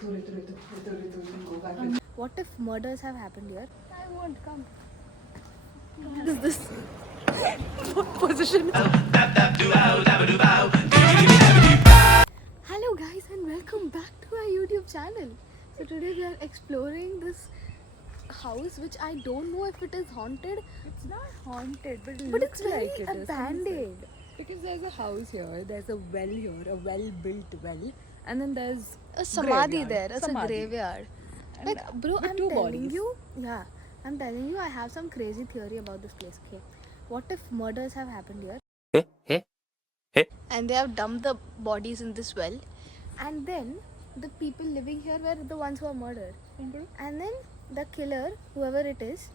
Go back. What if murders have happened here? I won't come. What is this? What position? Hello guys and welcome back to our YouTube channel. So today we are exploring this house which I don't know if it is haunted. It's not haunted, but it But looks it's very like it is. abandoned. Because there's a house here, there's a well here, a well-built well, and then there's A samadhi graveyard. there. It's Samadhi. a graveyard. And, Like, bro, with I'm two telling bodies. you. Yeah, I'm telling you, I have some crazy theory about this place. Okay, what if murders have happened here? And they have dumped the bodies in this well, and then the people living here were the ones who were murdered. And then the killer, whoever it is,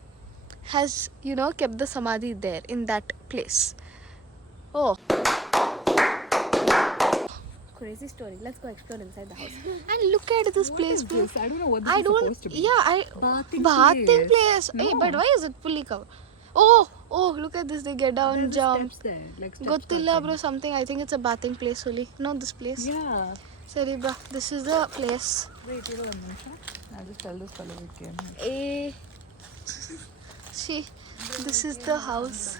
has kept the samadhi there in that place. Oh. Crazy story. Let's go explore inside the house. And look at this place, bro. I don't know what this I is don't. supposed to be. Yeah, Bathing place. No. Hey, but why is it fully covered? Oh, look at this. They get down, There's jump. steps there, like steps Gottilla, starting. bro. Something. I think it's a bathing place only. No, this place. Yeah. Sorry, bro. This is the place. Wait, you know, I'll just tell this fellow it came. Eh. See, this is the house.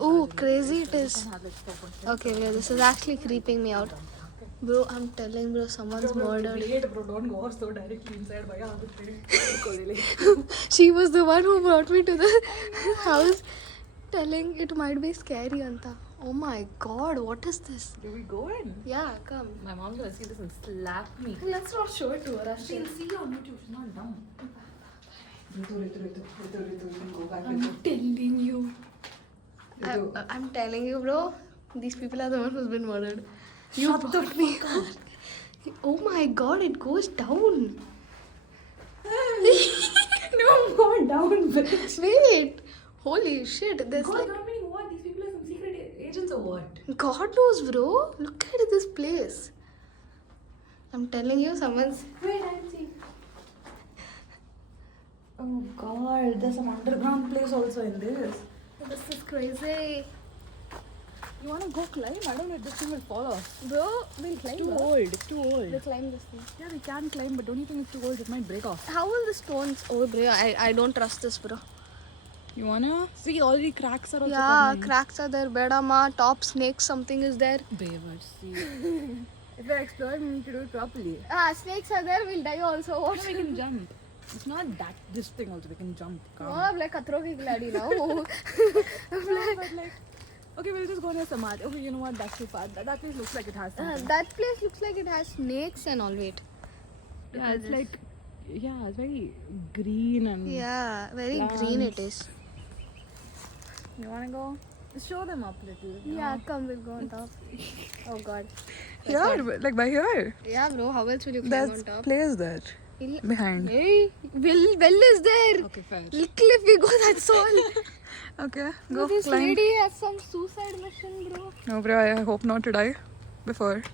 Oh, crazy it is. Okay, bro. This is actually creeping me out. Bro, I'm telling, bro, someone's murdered. Bro, don't go so directly inside. She was the one who brought me to the house, telling it might be scary, Anta. Oh my god, what is this? Do we go in? Yeah, come. My mom's gonna see this and slap me. Let's not show it to her. She'll see on YouTube. She's not dumb. Go back. I'm telling you. I'm telling you, bro. These people are the ones who's been murdered. You brought me. Oh my god, it goes down. No more down, bitch. Wait. Holy shit. There's God, like. how many what? These people are some secret agents or what? God knows, bro. Look at this place. I'm telling you, someone's. Wait, I'm seeing. Oh god, there's some underground place also in this. This is crazy. You wanna go climb? I don't know if this thing will fall off. Bro, we'll climb. Too old. It's too old. We'll climb this thing. Yeah, we can climb, but don't you think it's too old? It might break off. How will the stones. Oh, bro, I don't trust this, bro. You wanna? See, already cracks are also Yeah, coming. cracks are there. Bedama, top snake, something is there. Baywatch, see. If we're exploring, we need to do it properly. Snakes are there. We'll die also. What? We can jump. It's not that this thing also. We can jump. No, I'm like Khatro ki Khiladi now. But like, okay, we'll just go near Samadhi. Okay, you know what? That's too far. That place looks like it has something. That place looks like it has snakes and all. Wait. Yeah, it's like, yeah, it's very green and. Yeah, very green it is. You wanna go? Show them up little. Yeah, come, we'll go on top. Oh god. Yeah, like by here. Yeah, bro, how else will you climb on top? place there. Behind. Hey, well is there. Okay, fair. Little if we go, that's all. Okay, Bro, go this climb. lady has some suicide mission, bro. No, bro, I hope not to die before.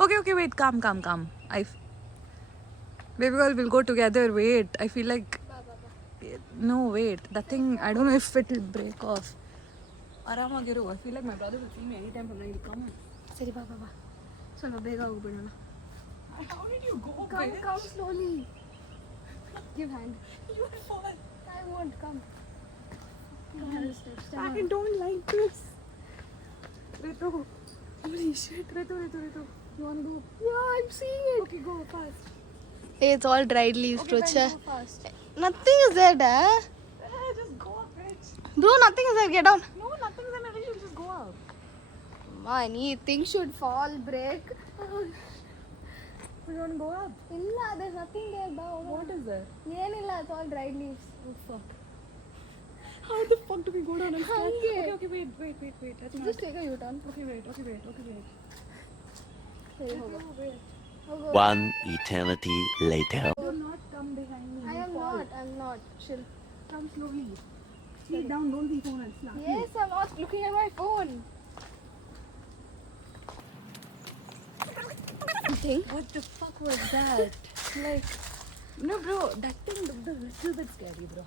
Okay, wait, calm. Baby girl, we'll go together. Wait, I feel like. No, wait. That thing, I don't know if it will break off. Arama Giru, I feel like my brother will see me anytime from now. He'll come. Sorry, baba. So, bega hogbidana. How did you go? Come slowly. Give hand. You will fall. I won't come. I don't like this. Ritu. Holy shit. Ritu. You wanna go? Yeah, I'm seeing it. Okay, go fast. Hey, it's all dried leaves, Okay, Procha. fine, go fast. Nothing is there, da. Just go up, bitch. Bro, nothing is there. Get down. No, nothing is there. You just go up. Man, things should fall, break. You wanna go up? Illa, there's nothing there, da. What is there? Yenilla, it's all dried leaves. Oh, fuck. How the fuck do we go down? I'm scared. Hange. Okay, wait. Let's not. Just take a U-turn. Okay, wait. Hey, hoga. Wait. One eternity later. Do not come behind me. I'm not. Chill. Come slowly. Sit down, don't be phone and slap Yes, I'm not looking at my phone. Thing? What the fuck was that? Like, no, bro, that thing looked a little bit scary, bro.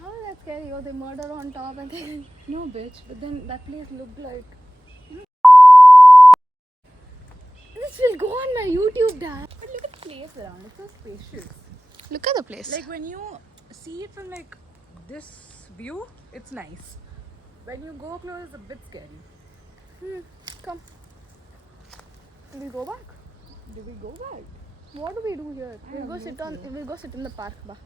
How is that scary? Oh, they murder on top and then. No, bitch, but then that place looked like will go on my YouTube, Dad. But look at the place around. It's so spacious. Look at the place. Like when you see it from like this view, it's nice. When you go close, it's a bit scary. Come. We'll go back. Do we go back? What do we do here? We'll go sit in the park, ba.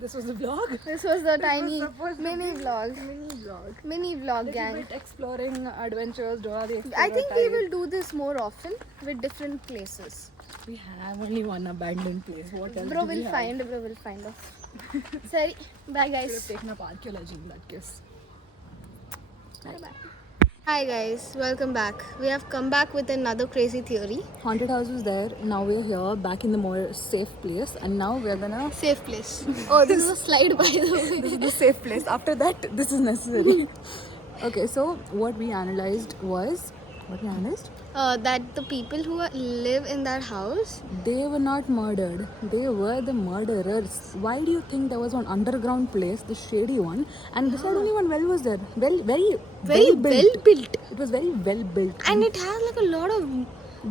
This was a vlog. This was the was tiny supposed to mini be vlog. Mini vlog Little gang. bit exploring adventures. Dora the Explorer I think we type. will do this more often with different places. We have only one abandoned place. What else? Bro do we will have? find us. Sorry. Bye Should have guys. taken up archaeology in that case. Bye. Hi guys, welcome back. We have come back with another crazy theory. Haunted house was there. Now we're here, back in the more safe place, and now we're gonna. Safe place. Oh, this is a slide by the way. This is the safe place. After that, this is necessary. Okay, so what we analyzed was That the people who live in that house, they were not murdered. They were the murderers. Why do you think there was one underground place, the shady one, and beside only one well was there? Very very well built. It was very well built. And it has like a lot of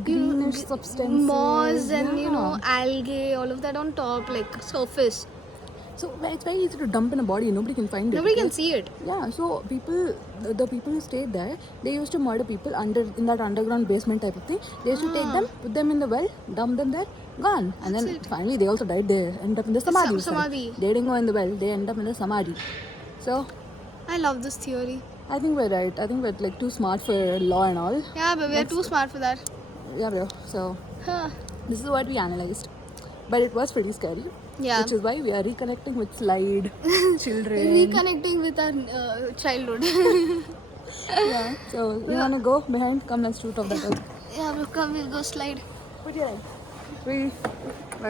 Greenish substances. moss and yeah. algae, all of that on top, like surface. So it's very easy to dump in a body. Nobody can find it. Nobody okay? can see it. Yeah, so the people who stayed there, they used to murder people in that underground basement type of thing. They used to take them, put them in the well, dump them there, gone. And then finally they also died there, end up in the samadhi. Samadhi. They didn't go in the well, they end up in the samadhi. So I love this theory. I think we're right. I think we're like too smart for law and all. Yeah, but we are too smart for that. Yeah, bro. So Huh. this is what we analyzed. But it was pretty scary. Yeah. Which is why we are reconnecting with Slide, children. Reconnecting with our childhood. Yeah. So you wanna go behind? Come, let's shoot off that earth. Yeah, we'll go slide. Put your hand. We're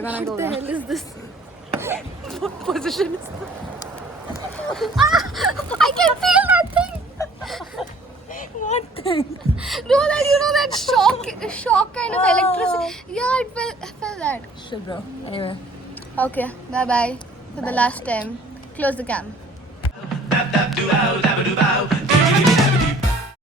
gonna go What the there. hell is this? What position is that? I can feel that thing. What thing? That shock kind of electricity. Yeah, I felt that. Shit, bro. Anyway. Okay, bye bye. For the last time, close the cam.